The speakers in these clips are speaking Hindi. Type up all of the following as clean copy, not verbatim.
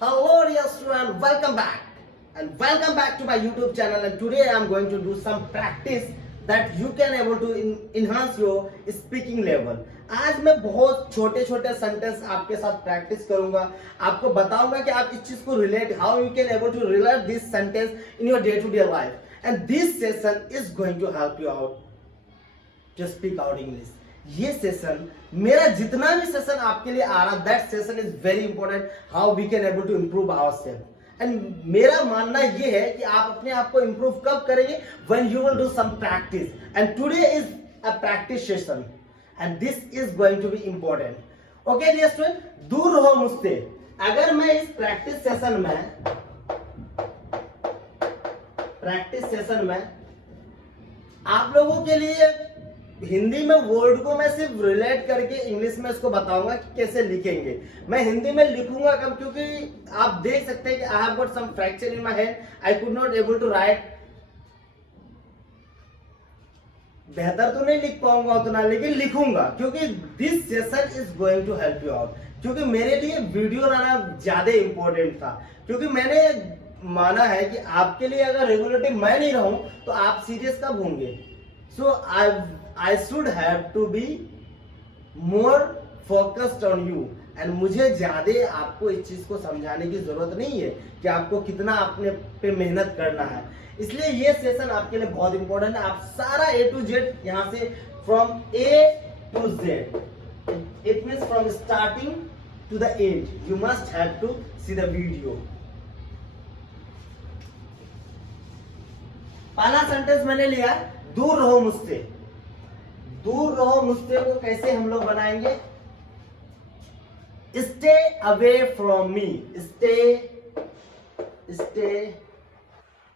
Hello dear student, welcome back to my YouTube channel, and today I am going to do some practice that you can able to enhance your speaking level. आज मैं बहुत छोटे छोटे सेंटेंस आपके साथ प्रैक्टिस करूंगा, आपको बताऊंगा कि आप इस चीज को relate how you can able to relate this sentence in your day to day life, and this session is going to help you out to speak out English. ये सेशन, मेरा जितना भी सेशन आपके लिए आ रहा, that session is very important, how we can able to improve our self. And मेरा मानना ये है कि आप अपने आप को इम्प्रूव कब करेंगे, when you will do some practice, and today is a practice session and this is going to be important. Okay dear student, दूर रहो मुझसे. अगर मैं इस प्रैक्टिस सेशन में आप लोगों के लिए हिंदी में वर्ड को मैं सिर्फ रिलेट करके इंग्लिश में इसको बताऊंगा कि कैसे लिखेंगे. मैं हिंदी में लिखूंगा कम, क्योंकि आप देख सकते हैं कि I have got some fracture in my hand, I could not able to write. बेहतर तो नहीं लिख पाऊंगा उतना, लेकिन लिखूंगा, क्योंकि this session is going to help you out. क्योंकि मेरे लिए वीडियो लाना ज्यादा इंपॉर्टेंट था, क्योंकि मैंने माना है कि आपके लिए अगर रेगुलेटरी मैं नहीं रहूं तो आप सीरियस कब होंगे. So I should have to be more focused on you, and मुझे ज्यादा आपको इस चीज को समझाने की जरूरत नहीं है कि आपको कितना अपने पे मेहनत करना है. इसलिए ये सेशन आपके लिए बहुत इंपॉर्टेंट है. आप सारा A to Z यहाँ से from A to Z, it means from starting to the end, you must have to see the video. पहला सेंटेंस मैंने लिया, दूर रहो मुझसे. दूर रहो मुझसे को कैसे हम लोग बनाएंगे, stay away from me. Stay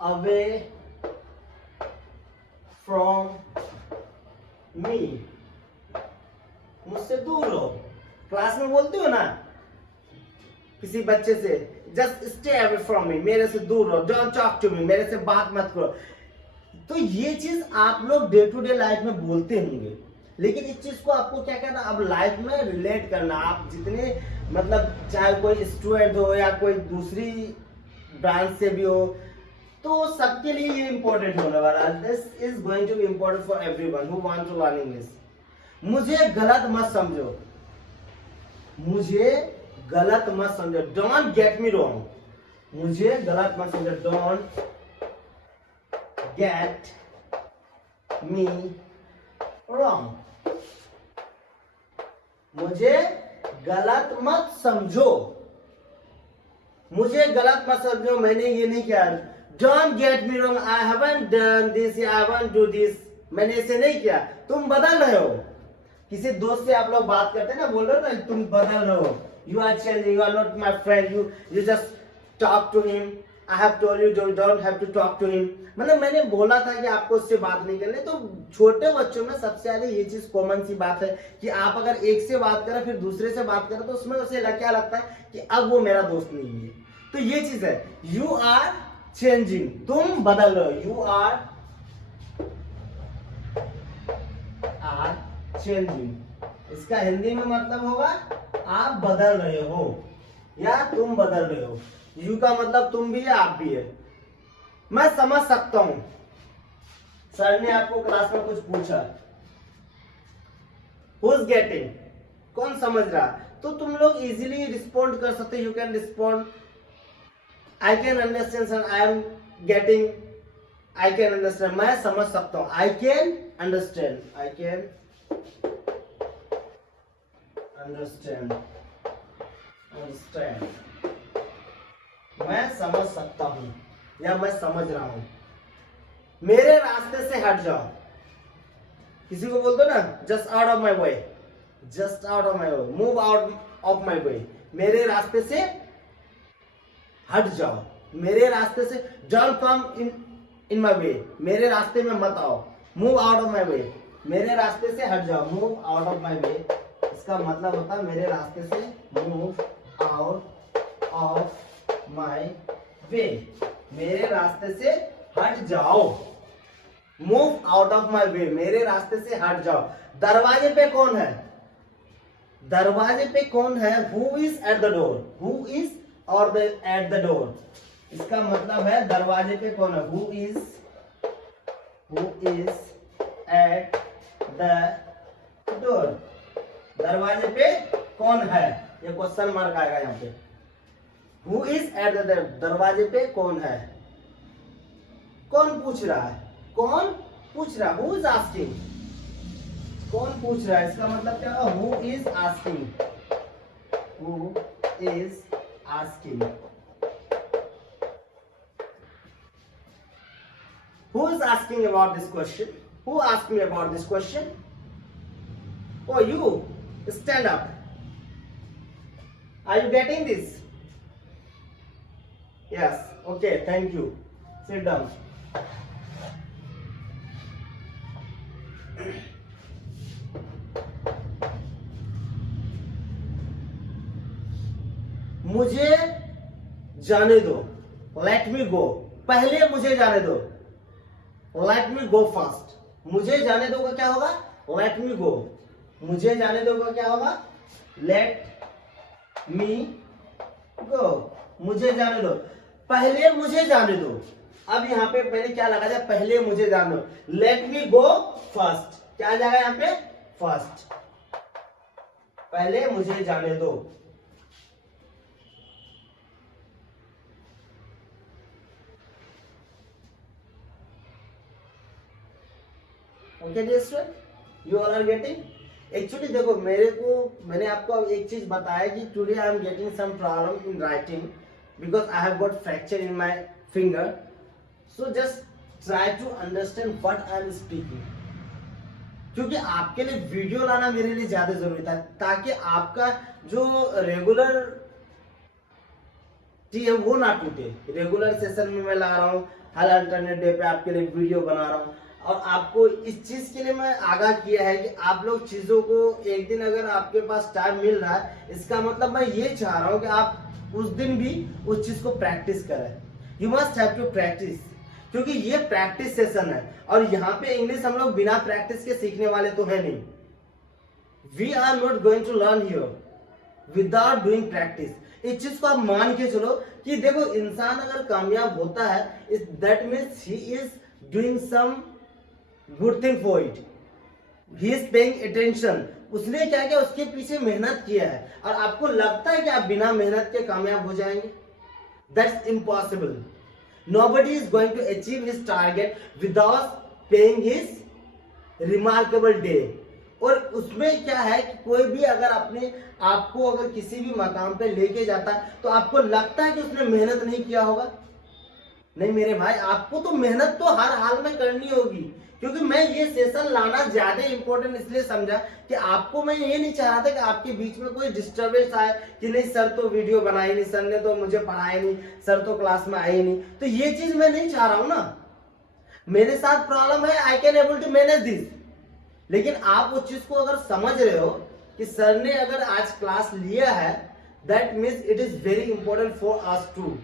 away from me, मुझसे दूर रहो. क्लास में बोलती हो ना किसी बच्चे से, just stay away from me, मेरे से दूर रहो, डोंट टॉक टू मी, मेरे से बात मत करो. तो ये चीज आप लोग डे टू डे लाइफ में बोलते होंगे, लेकिन इस चीज को आपको क्या करना, अब लाइफ में रिलेट करना. आप जितने मतलब चाहे कोई स्टूडेंट हो या कोई दूसरी ब्रांच से भी हो, तो सबके लिए ये इंपॉर्टेंट होने वाला है. This is going to be important for everyone who want to learn English. मुझे गलत मत समझो, मुझे गलत मत समझो, डोंट गेट मी रॉन्ग. मुझे गलत मत समझो, डोंट get me wrong. मुझे गलत मत समझो, मुझे गलत मत समझो, मैंने ये नहीं किया. Don't get me wrong, I haven't done this, I haven't do this. मैंने इसे नहीं किया. तुम बदल रहे हो. किसी दोस्त से आप लोग बात करते हैं ना, बोल रहे हो ना, तुम बदल रहे हो, you are changing, you are not my friend, you just talk to him. I have told you don't have to talk to him. मतलब मैंने बोला था कि आपको उससे बात नहीं करनी. तो छोटे बच्चों में सबसे ज्यादा ये चीज कॉमन सी बात है कि आप अगर एक से बात करें फिर दूसरे से बात करें, तो उसमें उसे क्या लगता है कि अब वो मेरा दोस्त नहीं है. तो ये चीज है, यू आर चेंजिंग, तुम बदल रहे हो. यू आर चेंजिंग, इसका हिंदी में मतलब होगा आप बदल रहे हो या तुम बदल रहे हो. यू का मतलब तुम भी है, आप भी है. मैं समझ सकता हूं, सर ने आपको क्लास में कुछ पूछा, हु इज गेटिंग, कौन समझ रहा, तो तुम लोग इजीली रिस्पॉन्ड कर सकते. You can respond, I can understand sir, I am getting, I can understand, मैं समझ सकता हूं, I can understand, I can understand, understand, मैं समझ सकता हूं या मैं समझ रहा हूं. मेरे रास्ते से हट जाओ. किसी को बोल दो ना, just out of my way, just out of my way, move out of my way. मेरे रास्ते से हट जाओ, मेरे रास्ते से, don't come in my way, मेरे रास्ते में मत आओ. Move out of my way, मेरे रास्ते से हट जाओ, मूव आउट ऑफ माई वे. इसका मतलब होता है मेरे रास्ते से, move out of my way, मेरे रास्ते से हट जाओ. Move out of my way, मेरे रास्ते से हट जाओ. दरवाजे पे कौन है, दरवाजे पे कौन है, who is at the door, who is और द एट द डोर। इसका मतलब है दरवाजे पे कौन है, who is at the door, दरवाजे पे कौन है, ये क्वेश्चन मार्क आएगा यहाँ पे। Who is at the door, दरवाजे पे कौन है, कौन पूछ रहा है, कौन पूछ रहा है, हु इज आस्किंग, कौन पूछ रहा है, इसका मतलब क्या है, who is asking, who is asking, who is asking about this question, who asked me about this question, oh you, stand up, are you getting this, yes, okay, thank you, sit down। मुझे जाने दो, लेट मी गो, पहले मुझे जाने दो, लेट मी गो फर्स्ट, मुझे जाने दो का क्या होगा, लेट मी गो, मुझे जाने दो का क्या होगा, लेट मी गो, मुझे जाने दो, पहले मुझे जाने दो। अब यहाँ पे मैंने क्या लगा था, पहले मुझे जाने दो, लेट मी गो फर्स्ट, क्या आ जाएगा यहाँ पे, फर्स्ट, पहले मुझे जाने दो। Okay dear student, you all are getting. Actually देखो मैंने आपको एक चीज बताया कि today I am getting some problem in writing because I have got fracture in my finger, so just try to understand what I am speaking, क्योंकि आपके लिए वीडियो लाना मेरे लिए ज्यादा जरूरी था, ताकि आपका जो रेगुलर है वो ना टूटे। रेगुलर सेशन में मैं ला रहा हूँ, हर अल्टरनेट डे पे आपके लिए वीडियो बना रहा हूँ, और आपको इस चीज के लिए मैं आगाह किया है कि आप लोग चीजों को एक दिन अगर आपके पास टाइम मिल रहा है, इसका मतलब मैं ये चाह रहा हूँ कि आप उस दिन भी उस चीज को प्रैक्टिस करें। You must have to practice, क्योंकि ये प्रैक्टिस सेशन है, और यहाँ पे इंग्लिश हम लोग बिना प्रैक्टिस के सीखने वाले तो है नहीं। We are not going to learn here without doing practice. इस चीज को आप मान के चलो कि देखो इंसान अगर कामयाब होता है, that means he is doing some good thing for it, he is paying attention, उसने क्या किया, उसके पीछे मेहनत किया है। और आपको लगता है कि आप बिना मेहनत के कामयाब हो जाएंगे? That's impossible. Nobody is going to achieve his target without paying his remarkable day. और उसमें क्या है कि कोई भी अगर अपने आपको अगर किसी भी मकाम पे लेके जाता है, तो आपको लगता है कि उसने मेहनत नहीं किया होगा? नहीं मेरे भाई, आपको तो मेहनत तो हर हाल में करनी होगी। क्योंकि मैं ये सेशन लाना ज्यादा इंपॉर्टेंट इसलिए समझा कि आपको मैं ये नहीं चाह रहा था कि आपके बीच में कोई डिस्टर्बेंस आए कि नहीं सर तो वीडियो बनाई नहीं, सर ने तो मुझे पढ़ाया नहीं, सर तो क्लास में आए नहीं। तो ये चीज मैं नहीं चाह रहा हूं ना। मेरे साथ प्रॉब्लम है, I can able to manage this, लेकिन आप उस चीज को अगर समझ रहे हो कि सर ने अगर आज क्लास लिया है, that means it is very important for us too.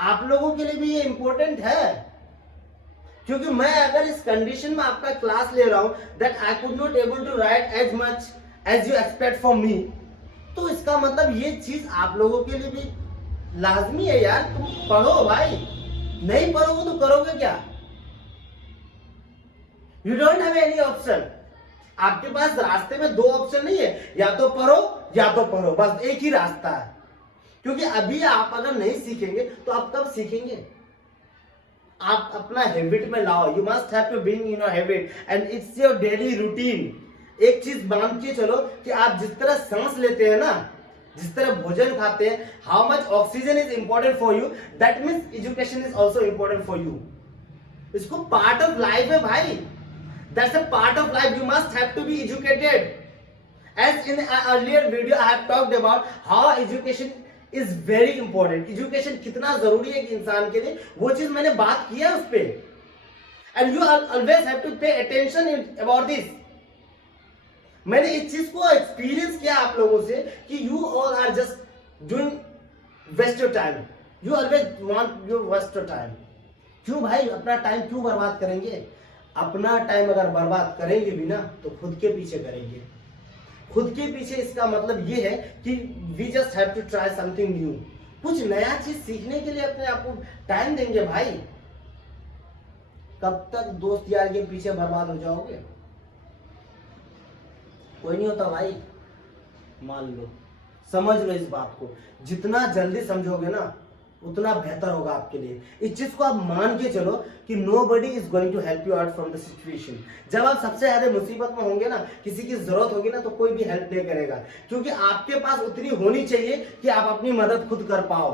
आप लोगों के लिए भी ये इंपॉर्टेंट है, क्योंकि मैं अगर इस कंडीशन में आपका क्लास ले रहा हूं that I could not able to write as much as you expect from me, तो इसका मतलब ये चीज आप लोगों के लिए भी लाजमी है यार। तुम पढ़ो भाई, नहीं पढ़ोगे तो करोगे क्या? You don't have any option. आपके पास रास्ते में दो ऑप्शन नहीं है, या तो पढ़ो या तो पढ़ो, बस एक ही रास्ता है। क्योंकि अभी आप अगर नहीं सीखेंगे तो आप कब सीखेंगे? आप अपना हैबिट में लाओ। You must have to being in your habit and it's your daily routine. एक चीज बांध के चलो कि आप जिस तरह सांस लेते हैं ना, जिस तरह भोजन खाते हैं, how much oxygen is important for you, that means education is also important for you. इसको पार्ट ऑफ लाइफ है भाई, that's a part of life. You must have to be educated. As in an earlier video I have talked about how education is very important. Education कितना जरूरी है कि इंसान के लिए, वो चीज मैंने बात किया उस पे। And you always have to pay attention about this. मैंने इस चीज को एक्सपीरियंस किया आप लोगों से कि you all are just doing waste your time. You always want your waste your time. क्यों भाई अपना टाइम क्यों बर्बाद करेंगे? अपना टाइम अगर बर्बाद करेंगे भी ना तो खुद के पीछे करेंगे। खुद के पीछे इसका मतलब ये है कि we just have to try something new. कुछ नया चीज सीखने के लिए अपने आप को टाइम देंगे भाई। कब तक दोस्त यार के पीछे बर्बाद हो जाओगे? कोई नहीं होता भाई, मान लो, समझ लो इस बात को। जितना जल्दी समझोगे ना उतना बेहतर होगा आपके लिए। इस चीज को आप मान के चलो कि nobody is going to help you out from the situation। जब आप सबसे ज्यादा मुसीबत में होंगे ना, किसी की जरूरत होगी ना, तो कोई भी हेल्प नहीं करेगा, क्योंकि आपके पास उतनी होनी चाहिए कि आप अपनी मदद खुद कर पाओ।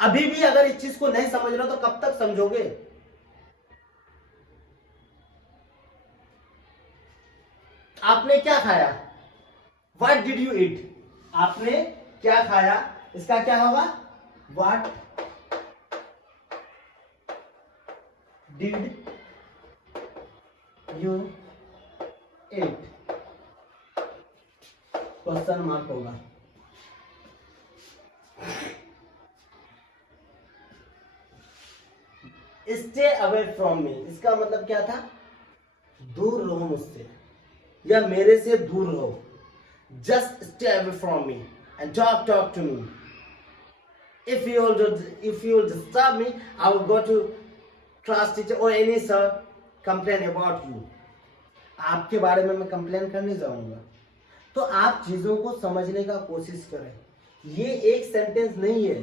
अभी भी अगर इस चीज को नहीं समझ रहे हो तो कब तक समझोगे? आपने क्या खाया? What did you eat? आपने क्या खाया? इसका क्या होगा? What did you eat? Question mark होगा। स्टे अवे फ्रॉम मी, इसका मतलब क्या था? दूर रहो मुझसे या मेरे से दूर रहो। Just stay away from me and talk to me. If you will disturb me, I will go to class teacher or any sir complain about you. आपके बारे में मैं कंप्लेन करने जाऊंगा। तो आप चीजों को समझने का कोशिश करें। ये एक सेंटेंस नहीं है,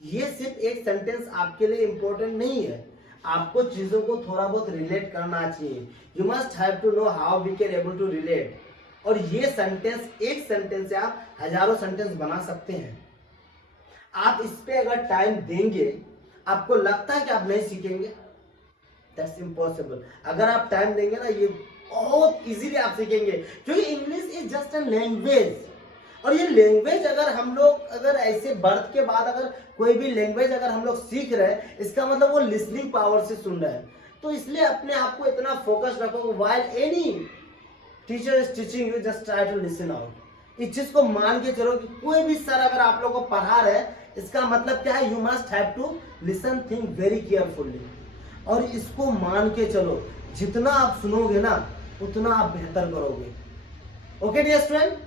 ये सिर्फ एक सेंटेंस आपके लिए इंपॉर्टेंट नहीं है। आपको चीजों को थोड़ा बहुत रिलेट करना चाहिए। You must have to know how we can able to relate. और ये सेंटेंस, एक सेंटेंस से आप हजारों सेंटेंस बना सकते हैं। आप इस पे अगर टाइम देंगे, आपको लगता है कि आप नहीं सीखेंगे? That's impossible. अगर आप टाइम देंगे ना, ये बहुत इजीली आप सीखेंगे, क्योंकि English is just a language. और ये लैंग्वेज अगर हम लोग अगर ऐसे बर्थ के बाद अगर कोई भी लैंग्वेज अगर हम लोग सीख रहे हैं, इसका मतलब वो लिसनिंग पावर से सुन रहे हैं। तो इसलिए अपने आप को इतना फोकस रखो। While any teacher is teaching you, just try to listen out. इस चीज को मान के चलो कि कोई भी सर अगर आप लोगों को पढ़ा रहे हैं, इसका मतलब क्या है? You must have to listen, think very carefully. और इसको मान के चलो, जितना आप सुनोगे ना उतना आप बेहतर करोगे। Okay dear student,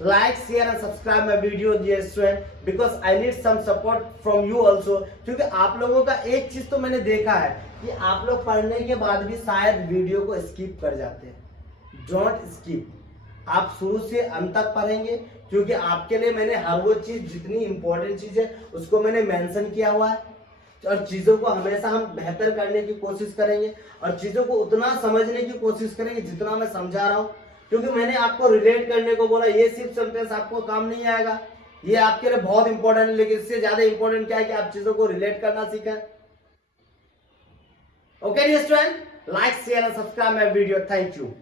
like, share and subscribe my video dear student, because I need some support from you also। क्योंकि आप लोगों का एक चीज तो मैंने देखा है कि आप लोग पढ़ने के बाद भी शायद वीडियो को स्किप कर जाते हैं। डोंट स्किप, आप शुरू से अंत तक पढ़ेंगे, क्योंकि आपके लिए मैंने हर वो चीज, जितनी इंपॉर्टेंट चीज है उसको मैंने मेंशन किया हुआ है। और चीजों को हमेशा हम बेहतर करने की कोशिश करेंगे और चीजों को उतना समझने की कोशिश करेंगे जितना मैं समझा रहा हूँ। क्योंकि मैंने आपको रिलेट करने को बोला, ये सिर्फ सेंटेंस आपको काम नहीं आएगा, ये आपके लिए बहुत इंपॉर्टेंट है, लेकिन इससे ज्यादा इंपॉर्टेंट क्या है कि आप चीजों को रिलेट करना सीखें। Okay dear student, like, share and subscribe my video. Thank you.